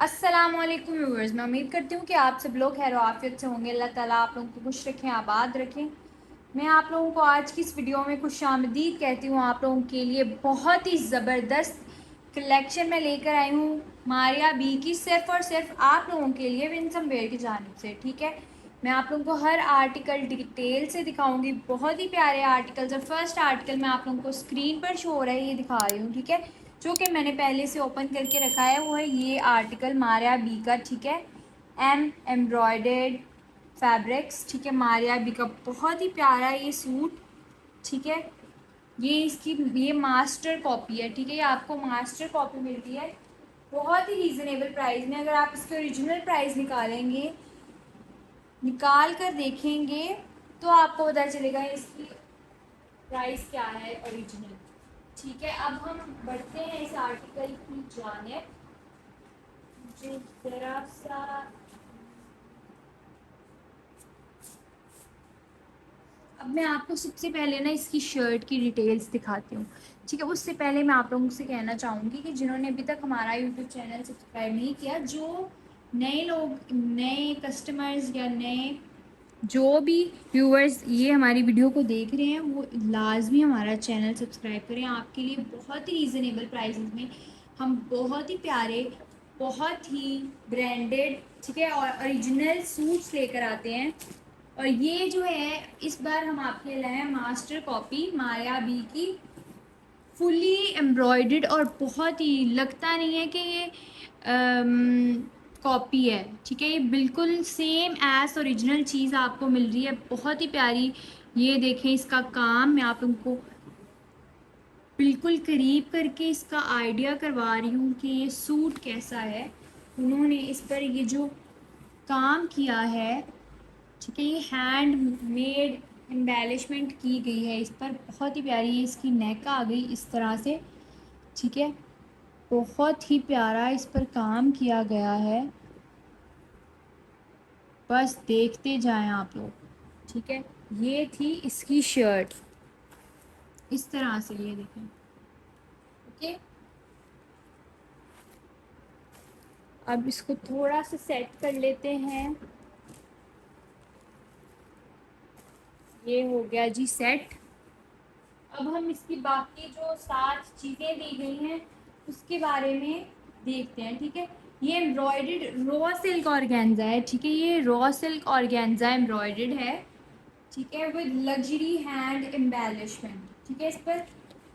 अस्सलामुअलैकुम व्यूअर्स, मैं उम्मीद करती हूँ कि आप सब लोग खैर आफियत से होंगे। अल्लाह ताला आप लोगों को खुश रखें, आबाद रखें। मैं आप लोगों को आज की इस वीडियो में खुशामदीद कहती हूँ। आप लोगों के लिए बहुत ही ज़बरदस्त कलेक्शन मैं लेकर आई हूँ मारिया बी की, सिर्फ़ और सिर्फ आप लोगों के लिए विंसम वेयर की जानिब से। ठीक है, मैं आप लोगों को हर आर्टिकल डिटेल से दिखाऊंगी। बहुत ही प्यारे आर्टिकल्स और फर्स्ट आर्टिकल मैं आप लोगों को स्क्रीन पर शो हो रहा है, ये दिखा रही हूँ। ठीक है, जो कि मैंने पहले से ओपन करके रखा है, वो है ये आर्टिकल मारिया बी का। ठीक है, एम्ब्रॉयडर्ड फैब्रिक्स। ठीक है, मारिया बी का बहुत ही प्यारा ये सूट। ठीक है, ये इसकी ये मास्टर कॉपी है। ठीक है, ये आपको मास्टर कॉपी मिलती है बहुत ही रीज़नेबल प्राइस में। अगर आप इसके ओरिजिनल प्राइस निकाल कर देखेंगे तो आपको पता चलेगा इसकी प्राइस क्या है ओरिजिनल। ठीक है, अब हम बढ़ते हैं इस आर्टिकल की जानिब। मुझे ज़रा सा अब मैं आपको सबसे पहले ना इसकी शर्ट की डिटेल्स दिखाती हूँ। ठीक है, उससे पहले मैं आप लोगों से कहना चाहूँगी कि जिन्होंने अभी तक हमारा यूट्यूब चैनल सब्सक्राइब नहीं किया, जो नए लोग, नए कस्टमर्स या नए जो भी व्यूअर्स ये हमारी वीडियो को देख रहे हैं, वो लाजमी हमारा चैनल सब्सक्राइब करें। आपके लिए बहुत ही रीज़नेबल प्राइसेस में हम बहुत ही प्यारे, बहुत ही ब्रांडेड, ठीक है, और ओरिजिनल सूट्स लेकर आते हैं। और ये जो है इस बार हम आपके लिए लाए हैं मास्टर कॉपी माया बी की, फुली एम्ब्रॉयडर्ड, और बहुत ही लगता नहीं है कि ये कॉपी है। ठीक है, ये बिल्कुल सेम एज ओरिजिनल चीज़ आपको मिल रही है, बहुत ही प्यारी। ये देखें इसका काम, मैं आप लोगों को बिल्कुल करीब करके इसका आइडिया करवा रही हूँ कि ये सूट कैसा है। उन्होंने इस पर ये जो काम किया है, ठीक है, ये हैंड मेड एम्बेलिशमेंट की गई है इस पर, बहुत ही प्यारी। है इसकी नेक आ गई इस तरह से। ठीक है, बहुत ही प्यारा इस पर काम किया गया है, बस देखते जाएं आप लोग। ठीक है, ये थी इसकी शर्ट इस तरह से, ये देखें। ओके, अब इसको थोड़ा सा सेट कर लेते हैं। ये हो गया जी सेट। अब हम इसकी बाकी जो 7 चीज़ें दी गई हैं उसके बारे में देखते हैं। ठीक है, ये एम्ब्रॉयडर्ड रॉ सिल्क ऑर्गेन्जा है। ठीक है, ये रॉ सिल्क ऑर्गेन्जा एम्ब्रॉयडर्ड है। ठीक है, विद लग्जरी हैंड एम्बेलिशमेंट। ठीक है, इस पर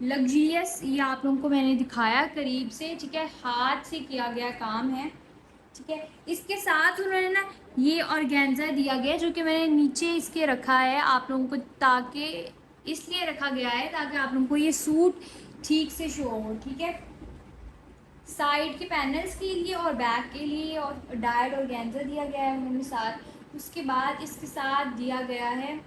लग्जरियस, ये आप लोगों को मैंने दिखाया करीब से। ठीक है, हाथ से किया गया काम है। ठीक है, इसके साथ उन्होंने ना ये ऑर्गेन्जा दिया गया, जो कि मैंने नीचे इसके रखा है आप लोगों को, ताकि इसलिए रखा गया है ताकि आप लोगों को ये सूट ठीक से शो हो। ठीक है, साइड के पैनल्स के लिए और बैक के लिए और डायड ऑर्गेन्जा दिया गया है उन्होंने साथ। उसके बाद इसके साथ दिया गया है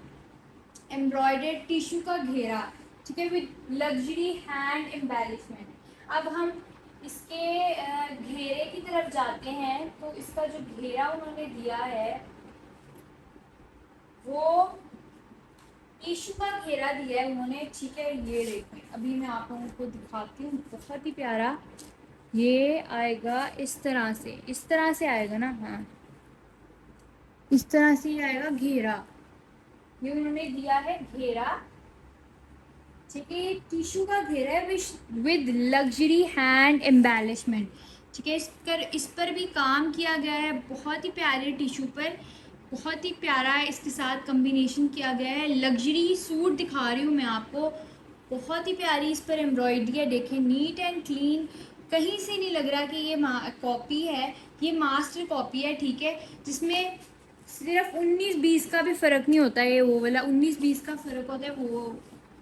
एम्ब्रॉयडर्ड टिश्यू का घेरा। ठीक है, विद लग्जरी हैंड एम्बेलिशमेंट। अब हम इसके घेरे की तरफ जाते हैं, तो इसका जो घेरा उन्होंने दिया है वो टिश्यू का घेरा दिया है उन्होंने। ठीक है, ये देखें, अभी मैं आप लोगों को दिखाती हूँ, बहुत ही प्यारा ये आएगा इस तरह से आएगा ना। हाँ, इस तरह से ही आएगा घेरा, ये उन्होंने दिया है घेरा। ठीक है, ये टिश्यू का घेरा है विद लग्जरी हैंड एम्बेलिशमेंट। ठीक है, इस पर भी काम किया गया है बहुत ही प्यारे टिश्यू पर, बहुत ही प्यारा इसके साथ कम्बिनेशन किया गया है। लग्जरी सूट दिखा रही हूँ मैं आपको, बहुत ही प्यारी इस पर एम्ब्रॉयडरी है। देखें, नीट एंड क्लीन, कहीं से नहीं लग रहा कि ये कॉपी है, ये मास्टर कॉपी है। ठीक है, जिसमें सिर्फ 19-20 का भी फ़र्क नहीं होता है, वो वाला 19-20 का फ़र्क होता है, वो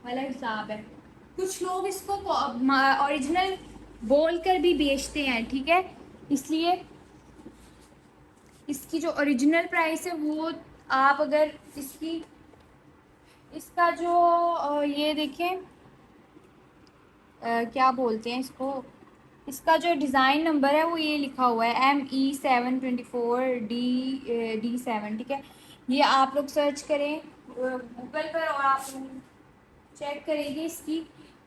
वाला हिसाब है। कुछ लोग इसको ओरिजिनल बोल कर भी बेचते हैं। ठीक है, इसलिए इसकी जो ओरिजिनल प्राइस है वो, आप अगर इसका जो ये देखें, क्या बोलते हैं इसको, इसका जो डिज़ाइन नंबर है वो ये लिखा हुआ है ME724D7। ठीक है, ये आप लोग सर्च करें गूगल पर और आप चेक करेंगे इसकी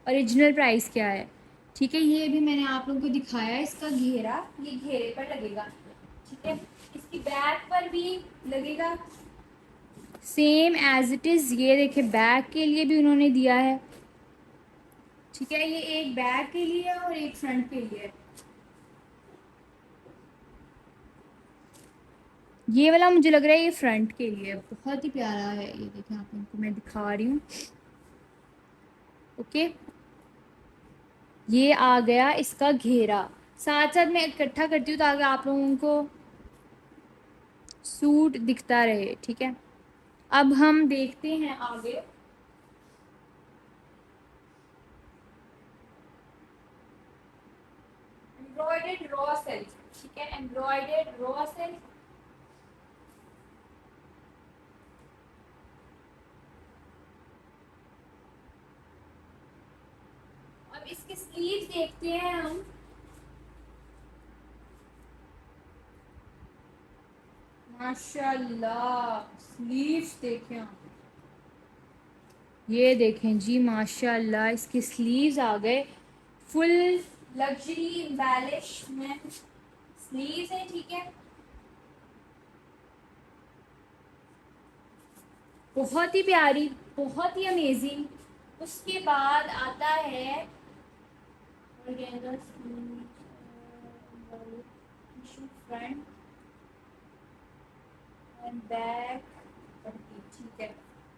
ओरिजिनल प्राइस क्या है। ठीक है, ये भी मैंने आप लोगों को दिखाया है इसका घेरा, ये घेरे पर लगेगा। ठीक है, इसकी बैक पर भी लगेगा सेम एज इट इज़। ये देखिए बैक के लिए भी उन्होंने दिया है। ठीक है, ये एक बैक के लिए और एक फ्रंट के लिए। ये वाला मुझे लग रहा है ये फ्रंट के लिए, बहुत ही प्यारा है। ये देखें, आप इनको मैं दिखा रही हूँ। ओके, ये आ गया इसका घेरा। साथ साथ मैं इकट्ठा करती हूँ ताकि आप लोगों को सूट दिखता रहे। ठीक है, अब हम देखते हैं आगे। Embroidered raw silk. ठीक है, एम्ब्रॉयडर्ड रॉ सिल्क। अब इसके स्लीव्स देखते हैं हम। माशाल्लाह, स्लीव्स देखें आप। ये देखें जी, माशाल्लाह इसके स्लीव्स आ गए। फुल लग्जरी एम्बेलिशमेंट स्लीव्स है। ठीक है, बहुत ही प्यारी, बहुत ही अमेजिंग। उसके बाद आता है फ्रंट एंड बैक। ठीक है,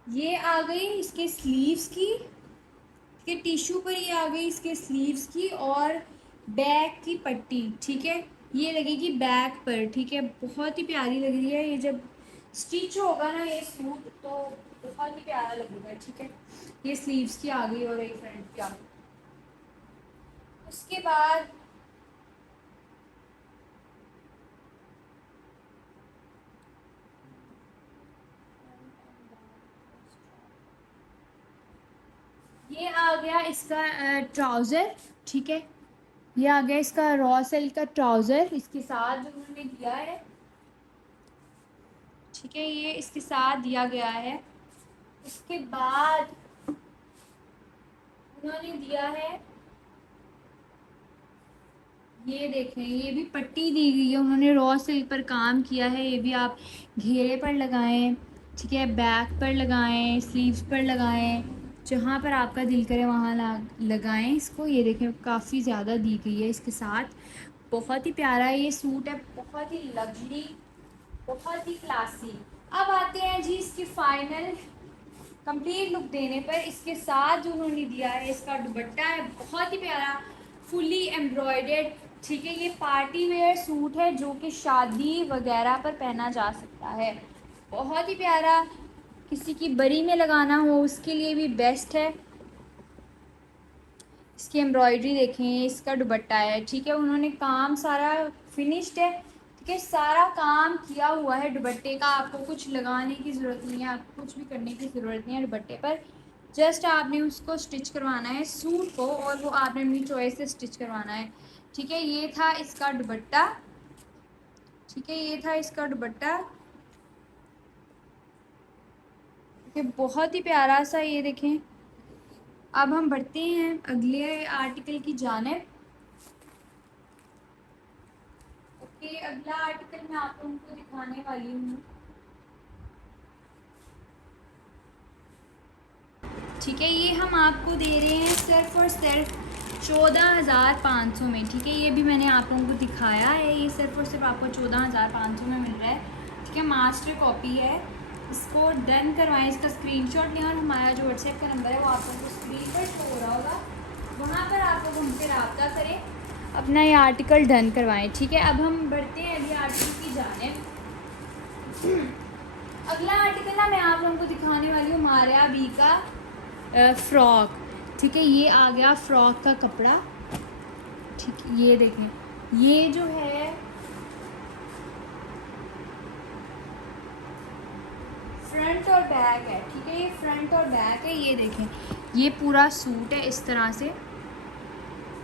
ये आ गई इसके स्लीव्स की। के टिश्यू पर ये आ गई इसके स्लीव्स की और बैक की पट्टी। ठीक है, ये लगेगी बैक पर। ठीक है, बहुत ही प्यारी लग रही है। ये जब स्टिच होगा ना ये सूट तो बहुत ही प्यारा लगेगा। ठीक है, ये स्लीव्स की आ गई और एक फ्रंट की आ गई। उसके बाद ये आ गया इसका ट्राउज़र। ठीक है, ये आ गया इसका रॉ सिल्क का ट्राउज़र इसके साथ जो उन्होंने दिया है। ठीक है, ये इसके साथ दिया गया है। उसके बाद उन्होंने दिया है, ये देखें, ये भी पट्टी दी गई है। उन्होंने रॉ सिल्क पर काम किया है। ये भी आप घेरे पर लगाएं। ठीक है, बैक पर लगाएं, स्लीव्स पर लगाएं, जहाँ पर आपका दिल करे वहाँ लगाएं इसको। ये देखें, काफ़ी ज़्यादा दी गई है इसके साथ। बहुत ही प्यारा ये सूट है, बहुत ही लग्जरी, बहुत ही क्लासी। अब आते हैं जी इसकी फाइनल कंप्लीट लुक देने पर। इसके साथ जो उन्होंने दिया है इसका दुपट्टा है, बहुत ही प्यारा, फुली एम्ब्रॉयडर्ड। ठीक है, ये पार्टी वेयर सूट है जो कि शादी वगैरह पर पहना जा सकता है। बहुत ही प्यारा, किसी की बरी में लगाना हो उसके लिए भी बेस्ट है। इसकी एम्ब्रॉयडरी देखें, इसका दुपट्टा है। ठीक है, उन्होंने काम सारा फिनिश्ड है। ठीक है, सारा काम किया हुआ है दुपट्टे का। आपको कुछ लगाने की ज़रूरत नहीं है, आपको कुछ भी करने की ज़रूरत नहीं है दुपट्टे पर। जस्ट आपने उसको स्टिच करवाना है सूट को, और वो आपने अपनी चॉइस से स्टिच करवाना है। ठीक है, ये था इसका दुपट्टा। ठीक है, ये था इसका दुपट्टा। ठीक है, बहुत ही प्यारा सा, ये देखें। अब हम बढ़ते हैं अगले आर्टिकल की जानिब। ओके, अगला आर्टिकल मैं आप लोगों को दिखाने वाली हूँ। ठीक है, ये हम आपको दे रहे हैं सिर्फ और सिर्फ 14,500 में। ठीक है, ये भी मैंने आप लोगों को दिखाया है। ये सिर्फ और सिर्फ आपको 14,500 में मिल रहा है। ठीक है, मास्टर कॉपी है। इसको डन करवाएं, इसका स्क्रीनशॉट लें और हमारा जो व्हाट्सएप का नंबर है वो आप लोगों को स्क्रीन पर शो हो रहा होगा, वहाँ पर आप लोग हमसे रब्ता करें, अपना ये आर्टिकल डन करवाएं। ठीक है, अब हम बढ़ते हैं अगले आर्टिकल की जानिब। अगला आर्टिकल ना मैं आप लोगों को दिखाने वाली हूँ मारिया बी का फ़्रॉक। ठीक है, ये आ गया फ़्रॉक का कपड़ा। ठीक, ये देखें, ये जो है फ्रंट और बैक है। ठीक है, ये फ्रंट और बैक है। ये देखें, ये पूरा सूट है इस तरह से,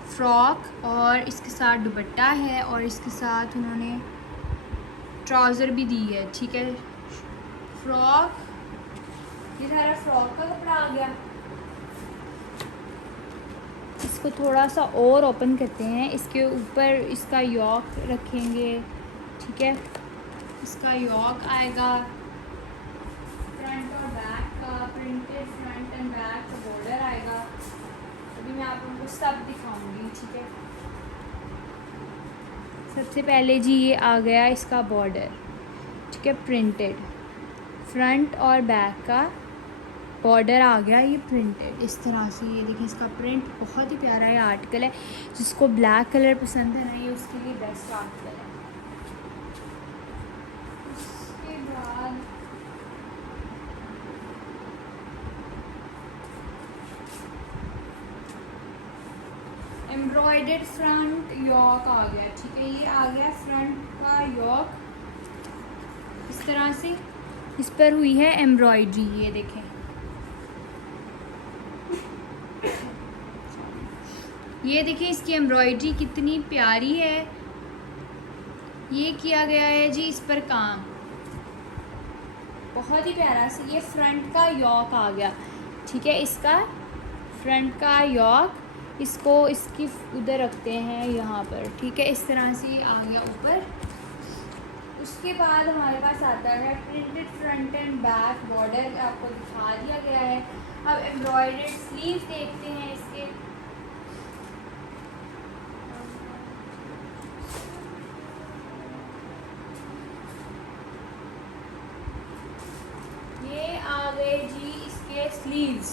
फ्रॉक, और इसके साथ दुपट्टा है और इसके साथ उन्होंने ट्राउज़र भी दी है। ठीक है, फ्रॉक, ये सारा फ्रॉक का कपड़ा आ गया। इसको इसको थोड़ा सा और ओपन करते हैं। इसके ऊपर इसका यॉक रखेंगे, ठीक है। इसका यॉक आएगा, फ्रंट और बैक का प्रिंटेड फ्रंट एंड बैक का बॉर्डर आएगा। अभी मैं आप लोगों को सब दिखाऊंगी, ठीक है। सबसे पहले जी ये आ गया इसका बॉर्डर, ठीक है, प्रिंटेड फ्रंट और बैक का बॉर्डर आ गया, ये प्रिंटेड इस तरह से। ये देखिए इसका प्रिंट बहुत ही प्यारा है, आर्टिकल है। जिसको ब्लैक कलर पसंद है ना, ये उसके लिए बेस्ट आर्टिकल है। उसके बाद एम्ब्रॉयडर्ड फ्रंट यॉक आ गया, ठीक है। ये आ गया फ्रंट का यॉक, इस तरह से इस पर हुई है एम्ब्रॉयडरी, ये देखें। ये देखिए इसकी एम्ब्रॉयडरी कितनी प्यारी है। ये किया गया है जी इस पर काम, बहुत ही प्यारा से। ये फ्रंट का यॉक आ गया, ठीक है। इसका फ्रंट का यॉक, इसको इसकी उधर रखते हैं यहाँ पर, ठीक है। इस तरह से आ गया ऊपर। उसके बाद हमारे पास आता है printed front end back border, आपको दिखा दिया गया है। अब एम्ब्रॉयडर्ड स्लीव देखते हैं इसके। ये आ गए जी इसके स्लीव्स,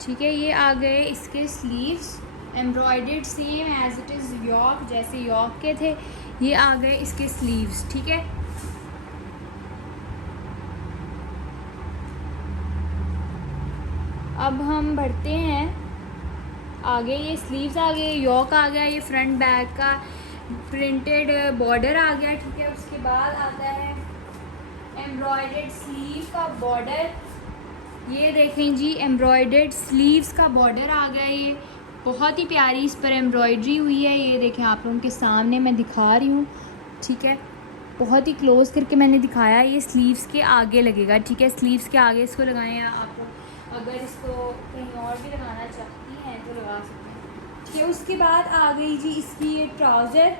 ठीक है। ये आ गए इसके sleeves embroidered same as it is yoke, जैसे यॉक के थे। ये आ गए इसके स्लीव्स, ठीक है। अब हम बढ़ते हैं आगे। ये स्लीव्स आ गए, यॉक आ गया, ये फ्रंट बैक का प्रिंटेड बॉर्डर आ गया, ठीक है। उसके बाद आता है एम्ब्रॉयडर्ड स्लीव का बॉर्डर। ये देखें जी एम्ब्रॉयडर्ड स्लीव्स का बॉर्डर आ गया। ये बहुत ही प्यारी इस पर एम्ब्रॉयडरी हुई है। ये देखें आप लोगों के सामने मैं दिखा रही हूँ, ठीक है। बहुत ही क्लोज करके मैंने दिखाया। ये स्लीव्स के आगे लगेगा, ठीक है। स्लीव्स के आगे इसको लगाएं, या आप अगर इसको कहीं और भी लगाना चाहती हैं तो लगा सकते हैं, ठीक है। उसके बाद आ गई जी इसकी ये ट्राउज़र,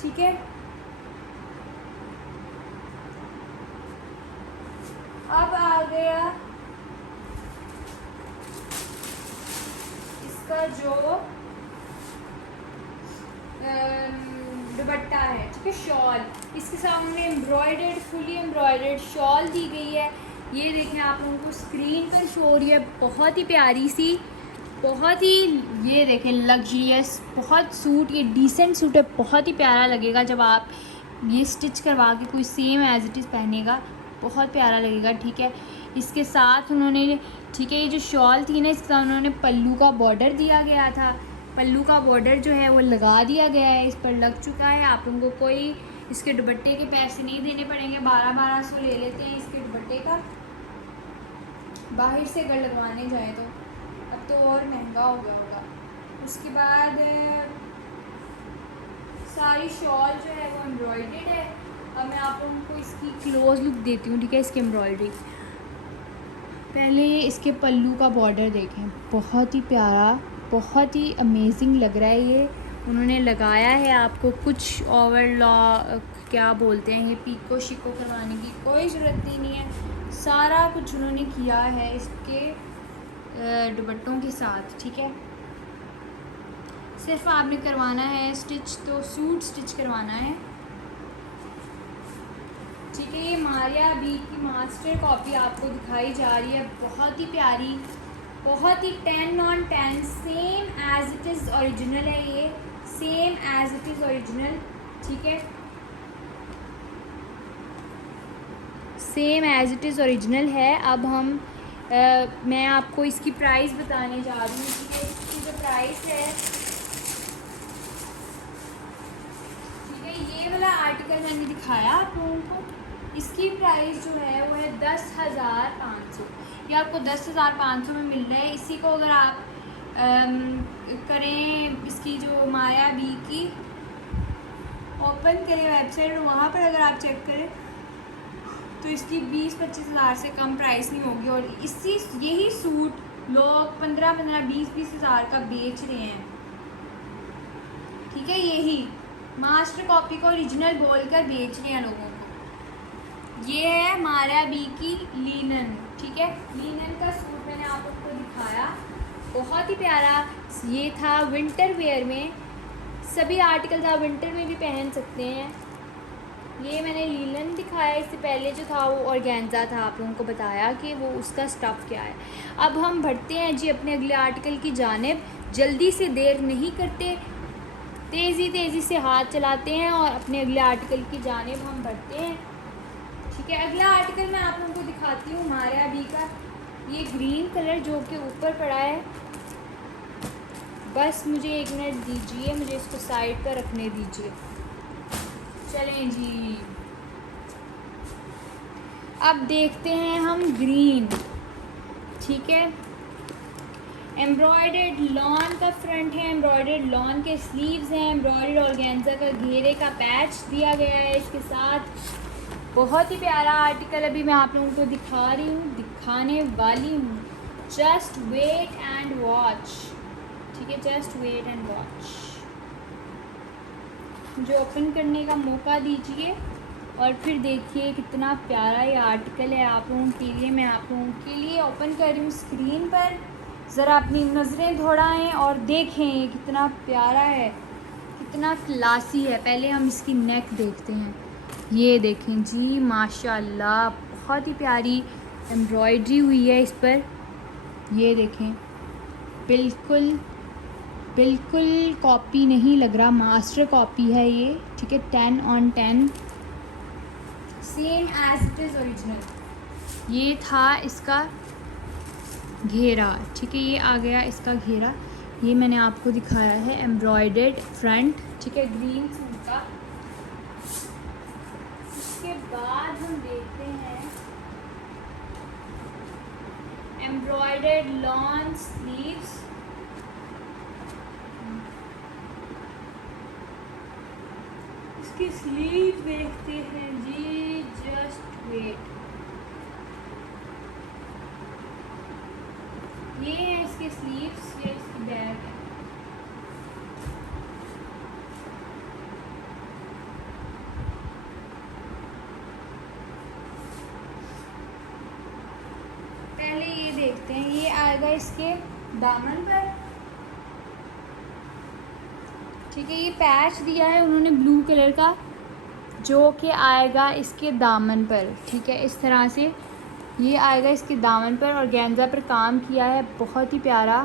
ठीक है। अब आ गया इसका जो दुपट्टा है, ठीक है, शॉल। इसके सामने एम्ब्रॉयडर्ड फुली एम्ब्रॉयडर्ड शॉल दी गई है। ये देखें आप लोगों को स्क्रीन पर शो हो रही है, बहुत ही प्यारी सी, बहुत ही, ये देखें लग्जरियस, बहुत सूट, ये डिसेंट सूट है। बहुत ही प्यारा लगेगा जब आप ये स्टिच करवा के कोई सेम एज इट इज़ पहनेगा, बहुत प्यारा लगेगा, ठीक है। इसके साथ उन्होंने, ठीक है, ये जो शॉल थी ना, इसके साथ उन्होंने पल्लू का बॉर्डर दिया गया था। पल्लू का बॉर्डर जो है वो लगा दिया गया है, इस पर लग चुका है। आप लोगों को कोई इसके दुपट्टे के पैसे नहीं देने पड़ेंगे। 1200 ले लेते हैं इसके दुपट्टे का, बाहर से अगर लगवाने जाए तो। अब तो और महंगा हो गया होगा। उसके बाद सारी शॉल जो है वो एम्ब्रॉयडर्ड है। अब मैं आप लोगों को इसकी क्लोज लुक देती हूँ, ठीक है, इसकी एम्ब्रॉयडरी। पहले इसके पल्लू का बॉर्डर देखें, बहुत ही प्यारा, बहुत ही अमेजिंग लग रहा है। ये उन्होंने लगाया है, आपको कुछ क्या बोलते हैं, ये पीको शिको करवाने की कोई ज़रूरत ही नहीं है। सारा कुछ उन्होंने किया है इसके दुपट्टों के साथ, ठीक है। सिर्फ आपने करवाना है स्टिच, तो सूट स्टिच करवाना है, ठीक है। ये मारिया बी की मास्टर कॉपी आपको दिखाई जा रही है, बहुत ही प्यारी, बहुत ही 10/10 same as it is original है। ये same as it is original, ठीक है, same as it is original है। अब हम मैं आपको इसकी प्राइस बताने जा रही हूँ, ठीक है। इसकी जो प्राइस है, ठीक है, ये वाला आर्टिकल मैंने दिखाया आप लोगों को, इसकी प्राइस जो है वो है 10,500। ये आपको 10,500 में मिल रहा है। इसी को अगर आप करें, इसकी जो माया बी की ओपन करें वेबसाइट, वहाँ पर अगर आप चेक करें तो इसकी 20-25 हज़ार से कम प्राइस नहीं होगी। और यही सूट लोग 15-15, 20-20 हज़ार का बेच रहे हैं, ठीक है। यही मास्टर कॉपी को ओरिजिनल बोलकर बेच रहे हैं लोगों को। ये है मारिया बी की लिनन, ठीक है। लिनन का सूट मैंने आप लोग को दिखाया, बहुत ही प्यारा। ये था विंटर वेयर में, सभी आर्टिकल्स आप विंटर में भी पहन सकते हैं। ये मैंने लिनन दिखाया, इससे पहले जो था वो ऑर्गेन्जा था, आप लोगों को बताया कि वो उसका स्टफ़ क्या है। अब हम बढ़ते हैं जी अपने अगले आर्टिकल की जानिब। जल्दी से देर नहीं करते, तेज़ी से हाथ चलाते हैं और अपने अगले आर्टिकल की जानिब हम बढ़ते हैं, ठीक है। अगला आर्टिकल मैं आप लोगों को दिखाती हूँ मारिया बी का। ये ग्रीन कलर जो कि ऊपर पड़ा है, बस मुझे 1 मिनट दीजिए, मुझे इसको साइड पर रखने दीजिए। चलें जी, अब देखते हैं हम ग्रीन, ठीक है। एम्ब्रॉयडर्ड लॉन का फ्रंट है, एम्ब्रॉयडर्ड लॉन के स्लीव्स हैं, एम्ब्रॉयडर्ड ऑर्गेन्जा का घेरे का पैच दिया गया है इसके साथ। बहुत ही प्यारा आर्टिकल अभी मैं आप लोगों को दिखाने वाली हूँ। जस्ट वेट एंड वॉच, ठीक है, जस्ट वेट एंड वॉच। मुझे ओपन करने का मौका दीजिए और फिर देखिए कितना प्यारा ये आर्टिकल है आप लोगों के लिए। मैं आप लोगों के लिए ओपन कर रही हूँ स्क्रीन पर, ज़रा अपनी नज़रें दौड़ाएं और देखें ये कितना प्यारा है, कितना क्लासी है। पहले हम इसकी नेक देखते हैं, ये देखें जी, माशाल्लाह बहुत ही प्यारी एम्ब्रॉयडरी हुई है इस पर। ये देखें, बिल्कुल कॉपी नहीं लग रहा, मास्टर कॉपी है ये, ठीक है। 10/10 same as it is original. ये था इसका घेरा, ठीक है, ये आ गया इसका घेरा। ये मैंने आपको दिखाया है एम्ब्रॉयडर्ड फ्रंट, ठीक है, ग्रीन सूट का। उसके बाद हम देखते हैं एम्ब्रॉयडर्ड लॉन स्लीव्स। इसकी स्लीव देखते हैं जी, जस्ट वेट। ये है इसके स्लीव्स, ये इसकी बैक है। पहले ये देखते हैं, ये आएगा इसके दामन पर, ठीक है। ये पैच दिया है उन्होंने ब्लू कलर का, जो कि आएगा इसके दामन पर, ठीक है। इस तरह से ये आएगा इसके दामन पर, और ऑर्गेन्जा पर काम किया है, बहुत ही प्यारा।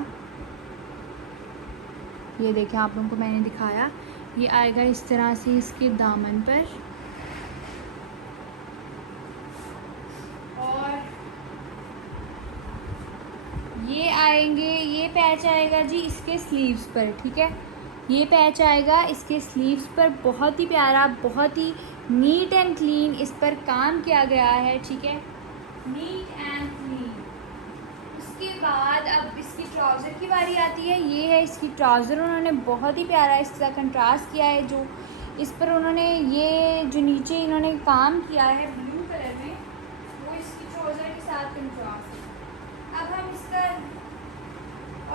ये देखें, आप लोगों को मैंने दिखाया, ये आएगा इस तरह से इसके दामन पर, और ये आएंगे, ये पैच आएगा जी इसके स्लीव्स पर, ठीक है। ये पैच आएगा इसके स्लीव्स पर, बहुत ही प्यारा, बहुत ही नीट एंड क्लीन इस पर काम किया गया है, ठीक है, नीट एंड क्लीन। उसके बाद अब इसकी ट्राउज़र की बारी आती है। ये है इसकी ट्राउज़र, उन्होंने बहुत ही प्यारा इसका कंट्रास्ट किया है, जो इस पर उन्होंने ये जो नीचे इन्होंने काम किया है ब्लू कलर में, वो इसकी ट्राउज़र के साथ कंट्रास्ट है। अब हम इसका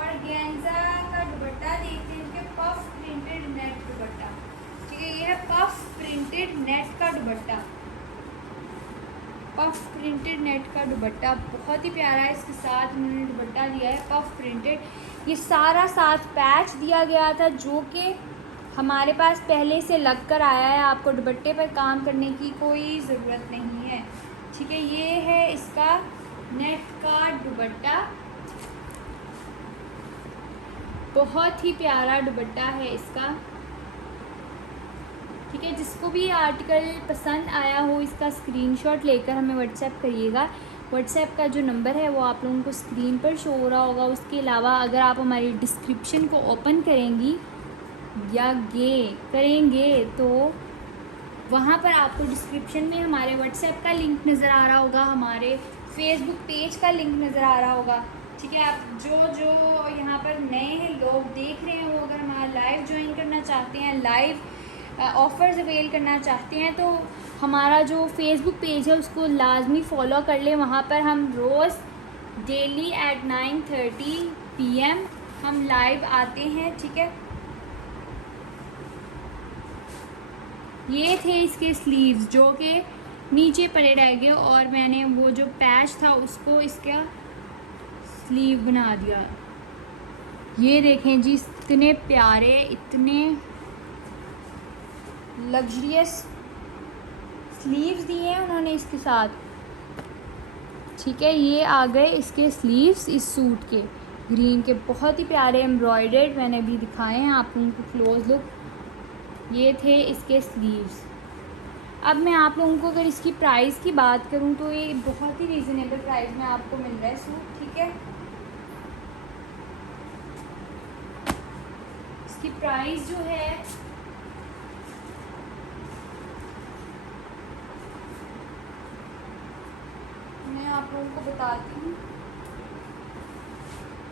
ऑर्गेन्जा का दुपट्टा देखते हैं, इसके पफ प्रिंटेड नेट दुपट्टा, ठीक है। ये है पफ प्रिंटेड नेट का दुपट्टा, पफ प्रिंटेड नेट का दुपट्टा, बहुत ही प्यारा है। इसके साथ उन्होंने दुपट्टा दिया है पफ प्रिंटेड। ये सारा साथ पैच दिया गया था, जो कि हमारे पास पहले से लग कर आया है, आपको दुपट्टे पर काम करने की कोई ज़रूरत नहीं है, ठीक है। ये है इसका नेट का दुपट्टा, बहुत ही प्यारा दुपट्टा है इसका, ठीक है। जिसको भी आर्टिकल पसंद आया हो, इसका स्क्रीनशॉट लेकर हमें व्हाट्सएप करिएगा। व्हाट्सएप का जो नंबर है वो आप लोगों को स्क्रीन पर शो हो रहा होगा। उसके अलावा अगर आप हमारी डिस्क्रिप्शन को ओपन करेंगी या करेंगे तो वहाँ पर आपको डिस्क्रिप्शन में हमारे व्हाट्सएप का लिंक नज़र आ रहा होगा, हमारे फेसबुक पेज का लिंक नज़र आ रहा होगा, ठीक है। आप जो यहाँ पर नए लोग देख रहे हैं, वो अगर हमारा लाइव ज्वाइन करना चाहते हैं, लाइव ऑफ़र्स अवेल करना चाहते हैं, तो हमारा जो फेसबुक पेज है उसको लाजमी फ़ॉलो कर लें। वहाँ पर हम रोज़ डेली एट 9:30 PM हम लाइव आते हैं, ठीक है। ये थे इसके स्लीव्स जो कि नीचे पड़े रह गए और मैंने वो जो पैच था उसको इसका स्लीव बना दिया। ये देखें जी, इतने प्यारे, इतने लग्जरियस स्लीव्स दिए हैं उन्होंने इसके साथ, ठीक है। ये आ गए इसके स्लीव्स इस सूट के, ग्रीन के, बहुत ही प्यारे एम्ब्रॉयडर्ड, मैंने अभी दिखाए हैं आप लोगों को क्लोज लुक। ये थे इसके स्लीव्स। अब मैं आप लोगों को अगर इसकी प्राइस की बात करूं तो ये बहुत ही रीज़नेबल प्राइस में आपको मिल रहा है सूट, ठीक है। इसकी प्राइस जो है मैं आप लोगों को बताती हूँ।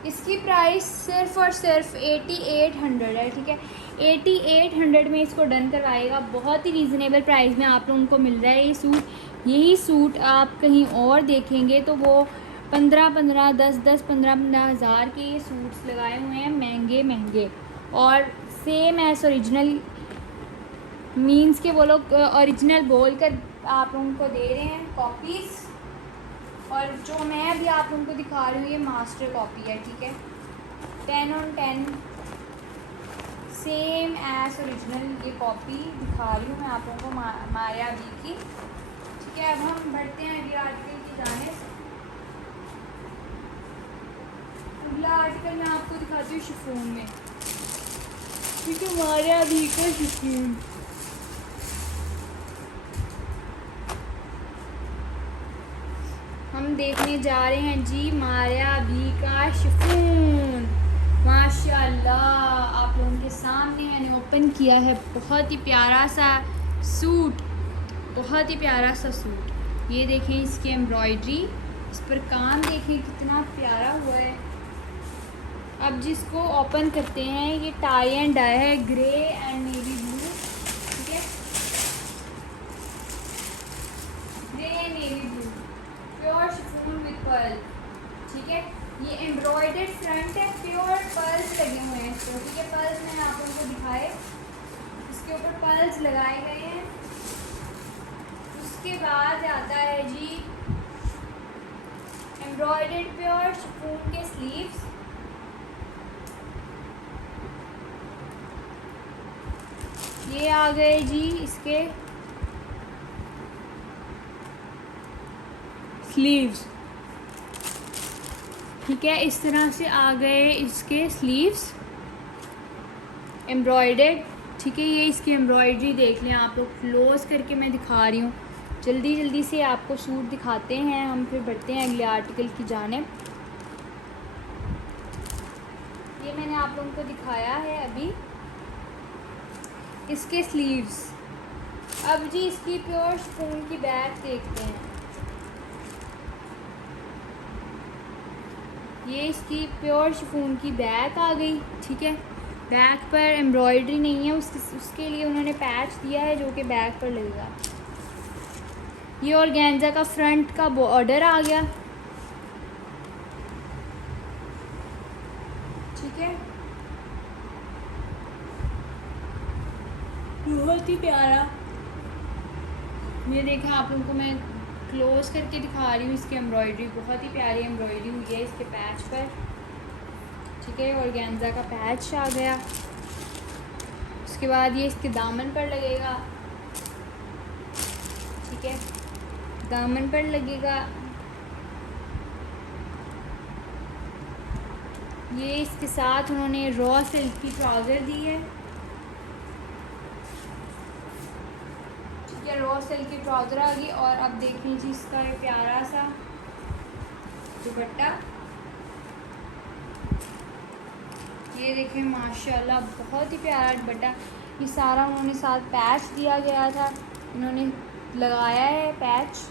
इसकी प्राइस सिर्फ और सिर्फ 8800 है, ठीक है। 8800 में इसको डन करवाएगा। बहुत ही रीज़नेबल प्राइस में आप लोगों को मिल रहा है ये सूट। यही सूट आप कहीं और देखेंगे तो वो 15-15, 10-10, 15-15 हज़ार के ये सूट्स लगाए हुए हैं, महंगे महंगे, और सेम एस ओरिजिनल मीन्स के वो लोग ओरिजिनल बोल कर आप लोगों को दे रहे हैं कॉपीज़, और जो मैं अभी आप लोगों को दिखा रही हूँ ये मास्टर कॉपी है, ठीक है। 10 on 10 सेम एस ओरिजिनल ये कॉपी दिखा रही हूँ मैं आप लोगों को मारिया अभी की, ठीक है। अब हम बढ़ते हैं अगले आर्टिकल की जानिब। अगला आर्टिकल मैं आपको दिखाती हूँ शिफॉन में, ठीक है। मारिया अभी का शिफॉन, हम देखने जा रहे हैं जी मारिया भी का शिफॉन। माशाल्लाह आप लोगों के सामने मैंने ओपन किया है, बहुत ही प्यारा सा सूट, बहुत ही प्यारा सा सूट। ये देखें इसकी एम्ब्रॉयडरी, इस पर काम देखें कितना प्यारा हुआ है। अब जिसको ओपन करते हैं, ये टाई एंड डाई है, ग्रे एंड नेवी ब्लू, ठीक है। Grey navy blue pure chiffon with Perl, ठीक है। ये एम्ब्रॉयडर्ड फ्रंट है, प्योर पर्ल्स लगे हुए हैं इसको, ठीक है। पर्ल्स मैंने आप लोगों को दिखाए, इसके ऊपर पर्ल्स लगाए गए हैं। उसके बाद आता है जी एम्ब्रॉयडर्ड प्योर शिफॉन के स्लीव्स, ये आ गए जी इसके स्लीव्स, ठीक है। इस तरह से आ गए इसके स्लीव्स एम्ब्रॉयडर्ड, ठीक है। ये इसकी एम्ब्रॉयडरी देख लें आप लोग, क्लोज करके मैं दिखा रही हूँ। जल्दी जल्दी से आपको सूट दिखाते हैं हम, फिर बढ़ते हैं अगले आर्टिकल की जानिब। ये मैंने आप लोगों को दिखाया है अभी इसके स्लीव्स। अब जी इसकी प्योर शिफॉन की बैक देखते हैं। ये इसकी प्योर शिफॉन की बैक आ गई, ठीक है। बैक पर एम्ब्रॉयडरी नहीं है, उसके लिए उन्होंने पैच दिया है जो कि बैक पर लगेगा। ये ऑर्गेन्जा का फ्रंट का बॉर्डर आ गया, ठीक है। बहुत ही प्यारा, ये देखा आप लोगों को मैं क्लोज करके दिखा रही हूँ। इसकी एम्ब्रॉयडरी बहुत ही प्यारी एम्ब्रॉयडरी हुई है इसके पैच पर, ठीक है। ऑर्गेन्जा का पैच आ गया। उसके बाद ये इसके दामन पर लगेगा, ठीक है, दामन पर लगेगा। ये इसके साथ उन्होंने रॉ सिल्क की ट्राउज़र दी है, ठीक है। रॉ सिल्क की ट्राउज़र आ गई। और अब देखें जी इसका ये प्यारा सा दुपट्टा, ये देखें माशाल्लाह बहुत ही प्यारा दुपट्टा। ये सारा उन्होंने साथ पैच दिया गया था, उन्होंने लगाया है पैच,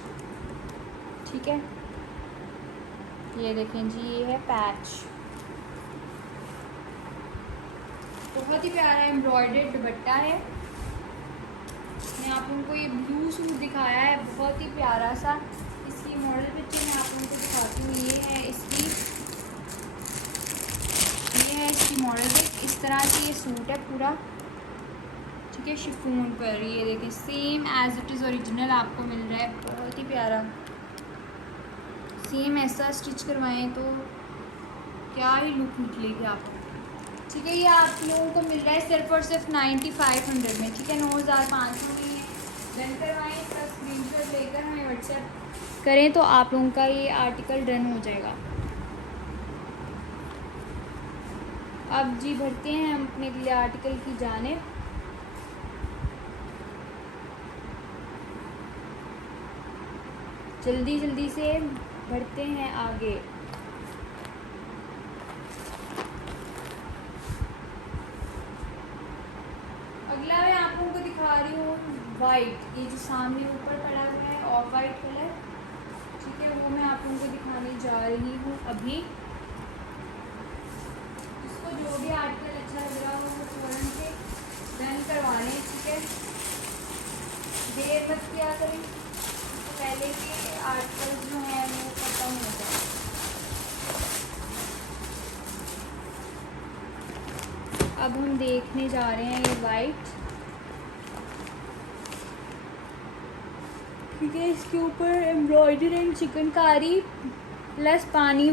ठीक है। ये देखें जी ये है पैच, बहुत ही प्यारा एम्ब्रॉयडर्ड दुपट्टा है। मैं आप लोगों को ये ब्लू सूट दिखाया है, बहुत ही प्यारा सा। इसकी मॉडल पिक्चर मैं आप लोगों को दिखाती हूँ। ये है इसकी मॉडल पिक। इस तरह से ये सूट है पूरा, ठीक है, शिफॉन पर। ये देखें same as it is original आपको मिल रहा है, बहुत ही प्यारा। सेम ऐसा स्टिच करवाएं तो क्या ही लुक निकलेगी आपको, ठीक है। ये आप लोगों को मिल रहा है सिर्फ और सिर्फ 9500 में, ठीक है, 9500 में ये डन करवाएं। इसका स्क्रीनशॉट लेकर हमें व्हाट्सएप करें तो आप लोगों का ये आर्टिकल डन हो जाएगा। अब जी बढ़ते हैं हम अपने अगले आर्टिकल की जानिब। जल्दी जल्दी से बढ़ते हैं आगे। अगला मैं आप लोगों को दिखा रही हूँ वाइट, ये जो सामने ऊपर पड़ा हुआ है ऑफ वाइट कलर, ठीक है, वो मैं आप लोगों को दिखाने जा रही हूँ अभी। जिसको जो भी आर्टिकल अच्छा लग रहा हो वो फ़ौरन से डन करवा लें, ठीक है, देर मत किया करें तो पहले के आर्टिकल जो हैं वो ख़त्म हो जाए। अब हम देखने जा रहे हैं ये वाइट, ठीक है। इसके ऊपर एम्ब्रॉयडरी एंड चिकनकारी प्लस पानी